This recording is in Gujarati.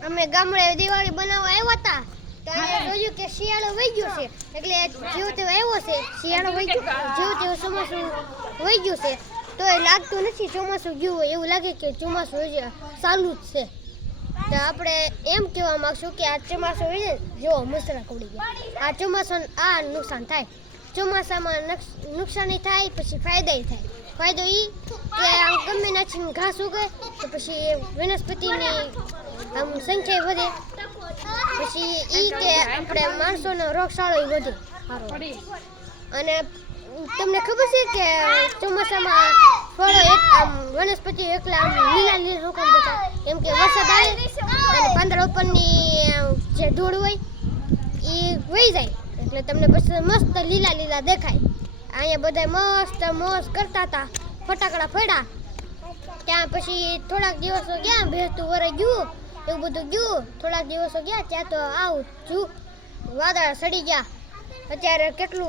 અમે ગામડે દિવાળી બનાવવા આવ્યા હતા તો અહીંયા જોયું કે શિયાળો વહી ગયો છે એટલે જેવો તેવો આવ્યો છે શિયાળો વહી ગયો જેવો તેવો ચોમાસું વહી ગયું છે તો એ લાગતું નથી ચોમાસું ગયું હોય એવું લાગે કે ચોમાસું હજી ચાલુ જ છે તો આપણે એમ કહેવા માંગશું કે આ ચોમાસું હોય ને જો મસરા કવડી ગયા આ ચોમાસું આ નુકસાન થાય ચોમાસામાં નુકસાની થાય પછી ફાયદા થાય ફાયદો એ કે આમ ગમે નાખીને ઘાસ ઉગે તો પછી વનસ્પતિની આમ સંખ્યા વધે પછી એ કે આપણે માણસોનો રોગચાળો વધે અને તમને ખબર છે કે ચોમાસામાં ફળો એક આમ વનસ્પતિ એકલા આમ લીલા લીલા રોકામ જતા એમ કે વરસાદ આવે અને પાંદડા ઉપરની જે ધૂળ હોય એ વહી જાય એટલે તમને પછી મસ્ત લીલા લીલા દેખાય અહીંયા બધા મસ્ત મોજ કરતા હતા ફટાકડા ફોડ્યા ત્યાં પછી થોડાક દિવસો ગયા ભેસતું વરાઈ ગયું એવું બધું ગયું થોડાક દિવસો ગયા ત્યાં તો આવું છું વાદળા સડી ગયા અત્યારે કેટલું